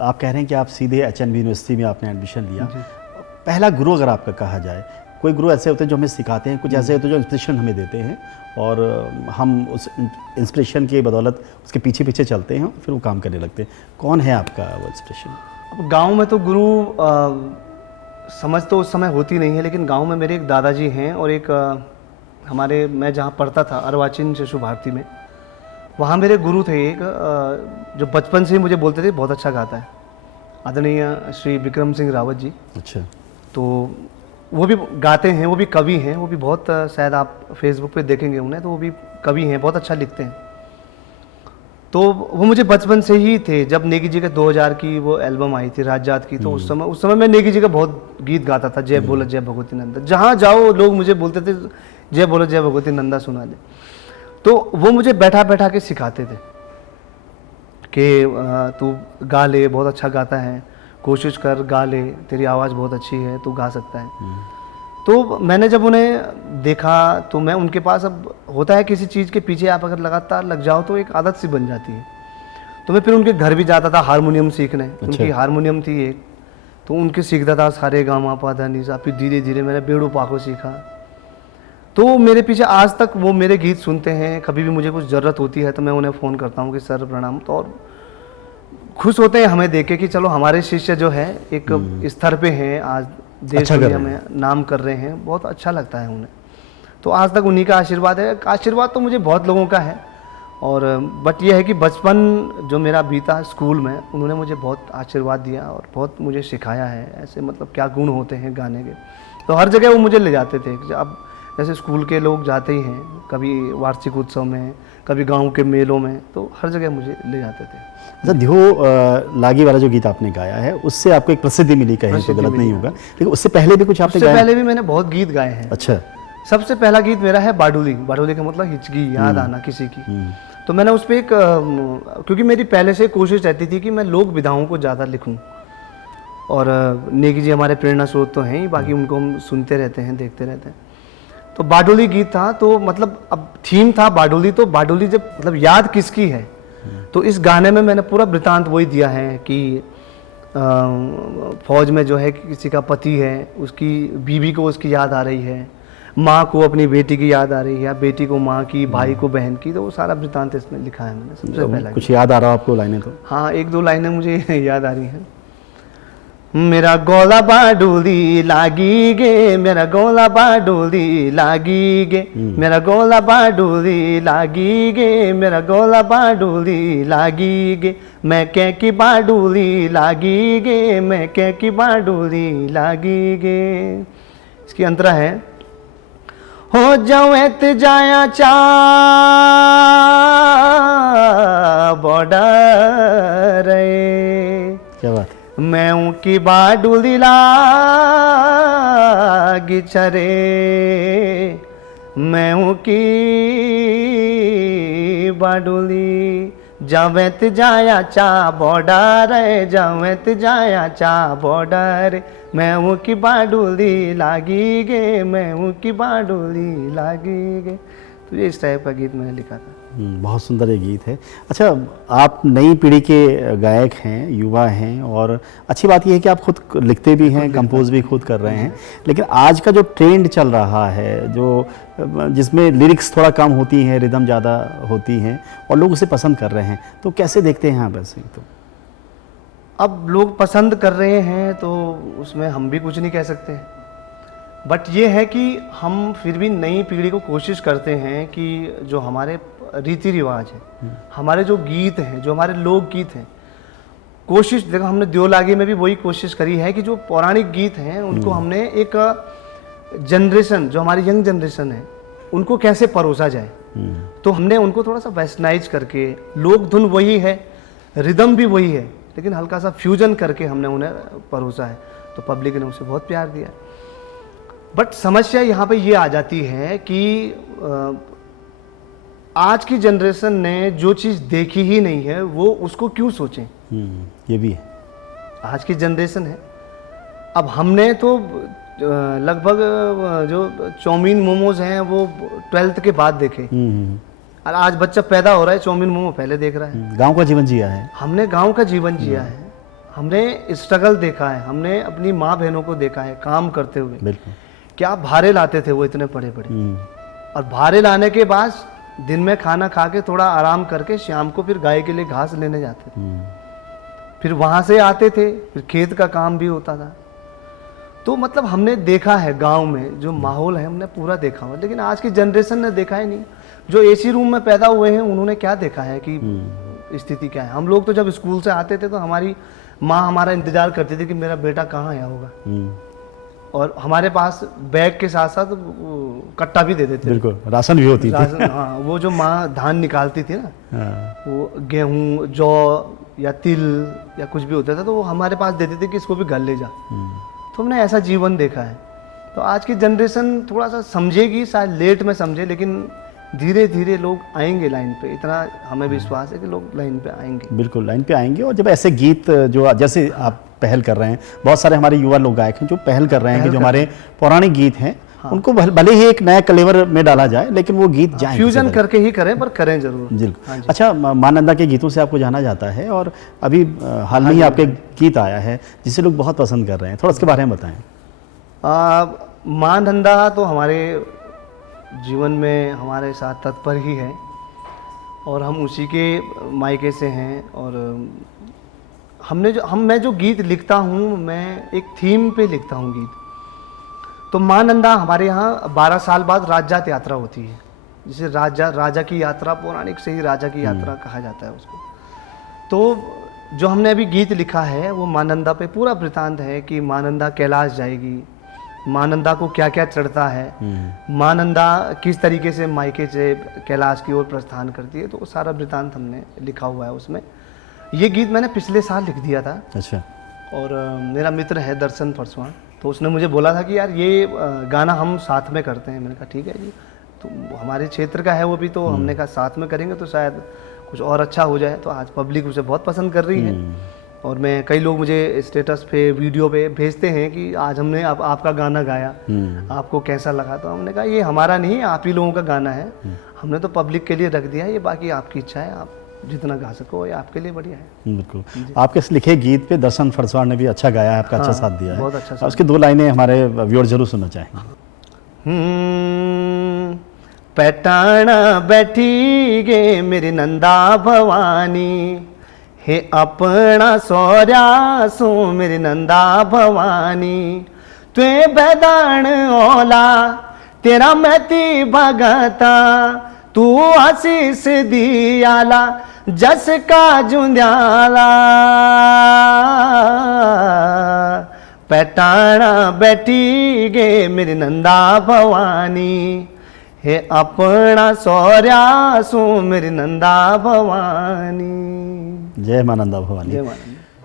आप कह रहे हैं कि आप सीधे एचएनबी यूनिवर्सिटी में आपने एडमिशन लिया। पहला गुरु अगर आपका कहा जाए, कोई गुरु ऐसे होते हैं जो हमें सिखाते हैं, कुछ ऐसे होते हैं जो इंस्पिरेशन हमें देते हैं और हम उस इंस्पिरेशन के बदौलत उसके पीछे पीछे चलते हैं, फिर वो काम करने लगते हैं। कौन है आपका वो इंस्पिरेशन? अब गांव में तो गुरु समझ तो उस समय होती नहीं है, लेकिन गांव में मेरे एक दादाजी हैं और एक हमारे, मैं जहाँ पढ़ता था अर्वाचीन शिशु भारती में, वहाँ मेरे गुरु थे एक, जो बचपन से ही मुझे बोलते थे बहुत अच्छा गाता है, आदरणीय श्री विक्रम सिंह रावत जी। अच्छा। तो वो भी गाते हैं, वो भी कवि हैं, वो भी बहुत, शायद आप फेसबुक पे देखेंगे उन्हें, तो वो भी कवि हैं, बहुत अच्छा लिखते हैं। तो वो मुझे बचपन से ही थे, जब नेगी जी के 2000 की वो एल्बम आई थी राजजात की, तो उस समय मैं नेगी जी का बहुत गीत गाता था, जय बोलो जय भगवती नंदा। जहाँ जाओ लोग मुझे बोलते थे जय बोलो जय भगवती नंदा सुना दे। तो वो मुझे बैठा बैठा के सिखाते थे कि तू गा ले, बहुत अच्छा गाता है, कोशिश कर, गा ले, तेरी आवाज़ बहुत अच्छी है, तू गा सकता है। तो मैंने जब उन्हें देखा तो मैं उनके पास, अब होता है किसी चीज़ के पीछे आप अगर लगातार लग जाओ तो एक आदत सी बन जाती है। तो मैं फिर उनके घर भी जाता था हारमोनियम सीखने। अच्छा। उनकी हारमोनियम थी एक, तो उनके सीखता था सारे गामा पा धा नी सा। फिर धीरे धीरे मैंने बेड़ू पाको सीखा। तो मेरे पीछे आज तक वो मेरे गीत सुनते हैं। कभी भी मुझे कुछ ज़रूरत होती है तो मैं उन्हें फ़ोन करता हूँ कि सर प्रणाम, तो और खुश होते हैं हमें देख के कि चलो हमारे शिष्य जो है एक स्तर पे हैं, आज देश दुनिया में नाम कर रहे हैं, बहुत अच्छा लगता है उन्हें। तो आज तक उन्हीं का आशीर्वाद है। आशीर्वाद तो मुझे बहुत लोगों का है, और बट ये है कि बचपन जो मेरा बीता स्कूल में, उन्होंने मुझे बहुत आशीर्वाद दिया और बहुत मुझे सिखाया है ऐसे, मतलब क्या गुण होते हैं गाने के। तो हर जगह वो मुझे ले जाते थे। अब जैसे स्कूल के लोग जाते ही हैं, कभी वार्षिक उत्सव में, कभी गांव के मेलों में, तो हर जगह मुझे ले जाते थे। अच्छा, ध्यो लागी वाला जो गीत आपने गाया है, उससे आपको एक प्रसिद्धि मिली, कहीं तो गलत नहीं होगा, लेकिन उससे पहले भी कुछ आपने गाया? उससे पहले भी मैंने बहुत गीत गाए हैं। अच्छा। सबसे पहला गीत मेरा है बाडुली। बाडुली का मतलब हिचकी, याद आना किसी की। तो मैंने उस पर एक, क्योंकि मेरी पहले से कोशिश रहती थी कि मैं लोक विधाओं को ज़्यादा लिखूं, और नेगी जी हमारे प्रेरणा स्रोत तो हैं ही, बाकी उनको हम सुनते रहते हैं, देखते रहते हैं। तो बाडुली गीत था, तो मतलब अब थीम था बाडुली, तो बाडुली जब मतलब याद किसकी है, तो इस गाने में मैंने पूरा वृतांत वही दिया है कि फौज में जो है किसी का पति है, उसकी बीवी को उसकी याद आ रही है, माँ को अपनी बेटी की याद आ रही है, या बेटी को माँ की, भाई को बहन की, तो वो सारा वृतांत इसमें लिखा है मैंने सबसे पहला। कुछ याद आ रहा हो आपको लाइनें? तो हाँ, एक दो लाइनें मुझे याद आ रही हैं। मेरा गोला बाडुली लागी गे, मेरा गोला बाडुली लागी गे, मेरा गोला बाडुली लागी गे, मेरा गोला बाडुली लागी गे, मैं क्या की बाडुली लागी गे, मैं क्या की बाडुली लागी गे। इसकी अंतरा है, हो जाओ जाया चा बॉर्डर। क्या बात। मैं की बाडुली लागी छरे, मैं की बाडुली, जावेत जाया चा बॉर्डर, जावेत जाया चा बॉर्डर, मैं की बाडुली लागी गे, मैं की बाडुली लागी गे। तो ये इस टाइप का गीत मैंने लिखा था। बहुत सुंदर ये गीत है। अच्छा, आप नई पीढ़ी के गायक हैं, युवा हैं, और अच्छी बात यह है कि आप खुद लिखते भी हैं, कंपोज भी खुद कर रहे हैं, लेकिन आज का जो ट्रेंड चल रहा है, जो जिसमें लिरिक्स थोड़ा कम होती हैं, रिदम ज़्यादा होती हैं, और लोग उसे पसंद कर रहे हैं, तो कैसे देखते हैं आप ऐसे? तो अब लोग पसंद कर रहे हैं तो उसमें हम भी कुछ नहीं कह सकते, बट ये है कि हम फिर भी नई पीढ़ी को कोशिश करते हैं कि जो हमारे रीति रिवाज है, हमारे जो गीत हैं, जो हमारे लोक गीत हैं, कोशिश, देखो हमने दियो लागे में भी वही कोशिश करी है कि जो पौराणिक गीत हैं उनको हमने एक जनरेशन, जो हमारी यंग जनरेशन है, उनको कैसे परोसा जाए। तो हमने उनको थोड़ा सा वेस्टर्नाइज करके, लोक धुन वही है, रिदम भी वही है, लेकिन हल्का सा फ्यूजन करके हमने उन्हें परोसा है, तो पब्लिक ने उसे बहुत प्यार दिया। बट समस्या यहाँ पे ये आ जाती है कि आज की जनरेशन ने जो चीज़ देखी ही नहीं है, वो उसको क्यों सोचें। ये भी है, आज की जनरेशन है। अब हमने तो लगभग जो चाउमीन मोमोज हैं वो 12th के बाद देखे, और आज बच्चा पैदा हो रहा है चाउमीन मोमो पहले देख रहा है। गांव का जीवन जिया है, हमने गांव का जीवन जिया है। हमने स्ट्रगल देखा है, हमने अपनी माँ बहनों को देखा है काम करते हुए, बिल्कुल। क्या भारे लाते थे वो इतने बड़े बड़े, और भारे लाने के बाद दिन में खाना खा के थोड़ा आराम करके शाम को फिर गाय के लिए घास लेने जाते थे, फिर वहाँ से आते थे, फिर खेत का काम भी होता था। तो मतलब हमने देखा है गांव में जो माहौल है हमने पूरा देखा हुआ, लेकिन आज की जनरेशन ने देखा ही नहीं। जो एसी रूम में पैदा हुए हैं उन्होंने क्या देखा है कि स्थिति क्या है। हम लोग तो जब स्कूल से आते थे तो हमारी माँ हमारा इंतजार करती थी कि मेरा बेटा कहाँ आया होगा, और हमारे पास बैग के साथ साथ कट्टा भी दे देते थे। बिल्कुल, राशन भी होती थी। राशन, हाँ, वो जो माँ धान निकालती थी ना, वो गेहूँ जौ या तिल या कुछ भी होता था तो वो हमारे पास देते थे कि इसको भी घर ले जा। तो हमने ऐसा जीवन देखा है। तो आज की जनरेशन थोड़ा सा समझेगी, शायद लेट में समझे, लेकिन धीरे धीरे लोग आएंगे लाइन पे, इतना हमें विश्वास है कि लोग लाइन पे आएंगे। बिल्कुल लाइन पे आएंगे। और जब ऐसे गीत जो जैसे आप पहल कर रहे हैं, बहुत सारे हमारे युवा लोग गायक हैं जो पहल कर रहे हैं कि जो हमारे पौराणिक गीत हैं उनको भले ही एक नया कलेवर में डाला जाए, लेकिन वो गीत जाए फ्यूजन करके ही करें, पर करें जरूर। जी। अच्छा, मां नंदा के गीतों से आपको जाना जाता है और अभी हाल में ही आपके गीत आया है जिसे लोग बहुत पसंद कर रहे हैं, थोड़ा उसके बारे में बताएं। मां नंदा तो हमारे जीवन में हमारे साथ तत्पर ही है, और हम उसी के मायके से हैं। और मैं जो गीत लिखता हूँ, मैं एक थीम पे लिखता हूँ गीत। तो मां नंदा हमारे यहाँ 12 साल बाद राजजात यात्रा होती है, जिसे राजा की यात्रा, पौराणिक से ही राजा की यात्रा कहा जाता है उसको। तो जो हमने अभी गीत लिखा है वो मां नंदा पे पूरा वृतांत है कि मां नंदा कैलाश जाएगी, मां नंदा को क्या क्या चढ़ता है, मां नंदा किस तरीके से मायके से कैलाश की ओर प्रस्थान करती है। तो वो सारा वृतांत हमने लिखा हुआ है उसमें। ये गीत मैंने पिछले साल लिख दिया था। अच्छा। और मेरा मित्र है दर्शन फरसवां, तो उसने मुझे बोला था कि यार ये गाना हम साथ में करते हैं। मैंने कहा ठीक है जी, तो हमारे क्षेत्र का है वो भी, तो हमने कहा साथ में करेंगे तो शायद कुछ और अच्छा हो जाए। तो आज पब्लिक उसे बहुत पसंद कर रही है, और मैं कई लोग मुझे स्टेटस पे वीडियो पे भेजते हैं कि आज हमने आपका गाना गाया, आपको कैसा लगा। तो हमने कहा ये हमारा नहीं, आप ही लोगों का गाना है, हमने तो पब्लिक के लिए रख दिया है, ये बाकी आपकी इच्छा है, आप जितना गा सको ये आपके लिए बढ़िया है। बिल्कुल। आपके इस लिखे गीत पे दर्शन फरसवां ने भी अच्छा गाया है, आपका अच्छा साथ दिया है। बहुत अच्छा साथ। उसकी 2 लाइनें हमारे व्यूअर जरूर सुनना चाहेंगे। पैटाना बैठी गे मेरी नंदा भवानी, हे अपना सौर्या सो मेरी नंदा भवानी। तुए बैदान ओला तेरा मैती भगता, तू आशीष दियाला जस का जुंद्याला। पैटाना बैठी गे मेरी नंदा भवानी, हे अपना सौर्या सो मेरी नंदा भवानी। जय मां नंदा भवानी। जय मां नंदा।